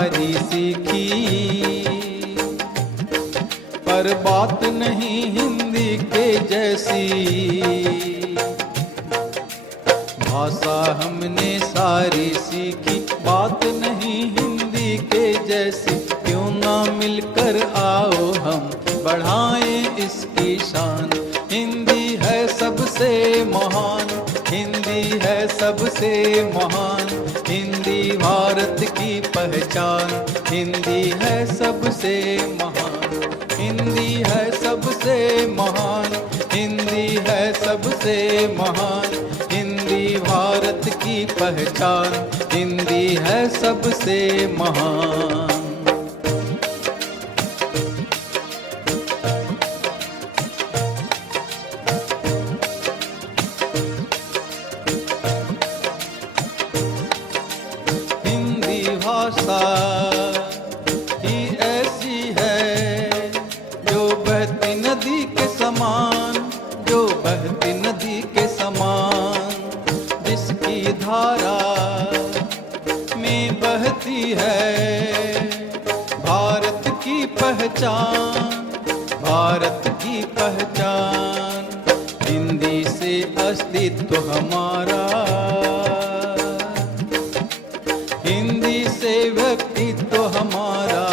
सारी सीखी, पर बात नहीं हिंदी के जैसी। भाषा हमने सारी सीखी, बात नहीं हिंदी के जैसी। क्यों ना मिलकर आओ हम बढ़ाएं इसकी शान। हिंदी है सबसे महान, हिंदी है सबसे महान। हिंदी भारत की पहचान, हिंदी है सबसे महान। हिंदी है सबसे महान, हिंदी है सबसे महान। हिंदी भारत की पहचान, हिंदी है सबसे महान। भाषा ही ऐसी है जो बहती नदी के समान, जो बहती नदी के समान। जिसकी धारा में बहती है भारत की पहचान, भारत की पहचान। हिंदी से अस्तित्व हमारा, हिंदी से व्यक्तित्व हमारा।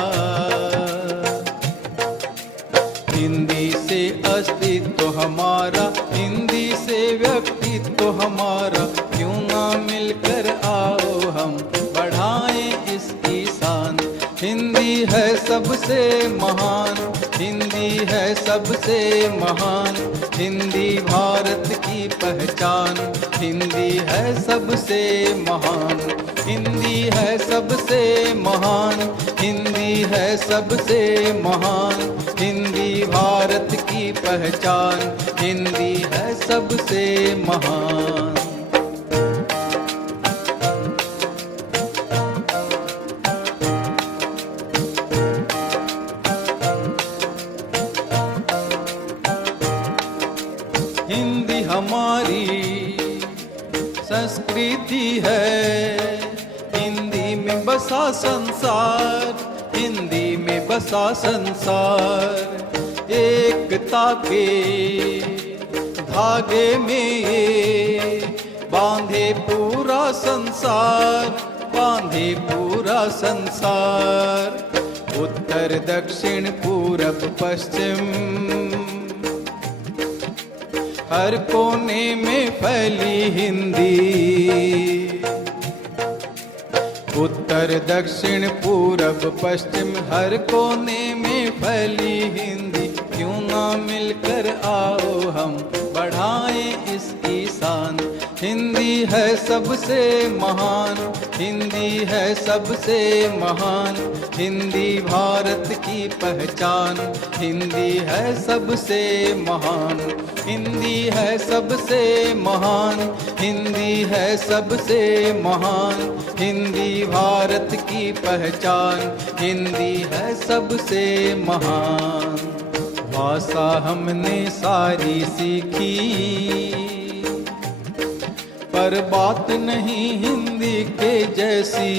हिंदी से अस्तित्व हमारा, हिंदी से व्यक्तित्व हमारा। क्यों ना मिलकर आओ हम बढ़ाएं इसकी शान। हिंदी है सबसे महान, हिंदी है सबसे महान। हिंदी भारत की पहचान, हिंदी है सबसे महान। हिंदी है सबसे महान, हिंदी है सबसे महान। हिंदी भारत की पहचान, हिंदी है सबसे महान। हिंदी हमारी संस्कृति है, हिंदी में बसा संसार, हिंदी में बसा संसार। एकता के धागे में ये बांधे पूरा संसार, बांधे पूरा संसार। उत्तर दक्षिण पूरब पश्चिम हर कोने में फैली हिंदी। उत्तर दक्षिण पूरब पश्चिम हर कोने में फैली हिंदी। क्यों ना मिलकर आओ हम बढ़ाएं इसकी शान। हिंदी है सबसे महान, हिंदी है सबसे महान। हिंदी भारत की पहचान, हिंदी है सबसे महान। हिंदी है सबसे महान, हिंदी है सबसे महान। हिंदी भारत की पहचान, हिंदी है सबसे महान। भाषा हमने सारी सीखी, पर बात नहीं हिंदी के जैसी।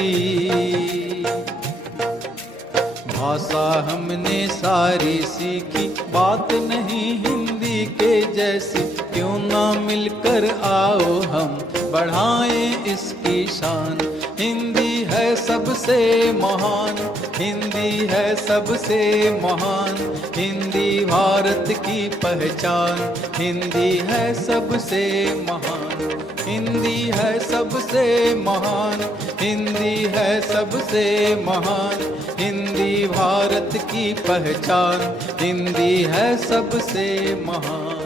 भाषा हमने सारी सीखी, बात नहीं हिंदी के जैसी। क्यों ना मिलकर आओ हम बढ़ाएं इसकी शान। हिंदी है सबसे महान, हिंदी है सबसे महान। हिंदी भारत की पहचान, हिंदी है सबसे महान। हिंदी है सबसे महान, हिंदी है सबसे महान। हिंदी भारत की पहचान, हिंदी है सबसे महान।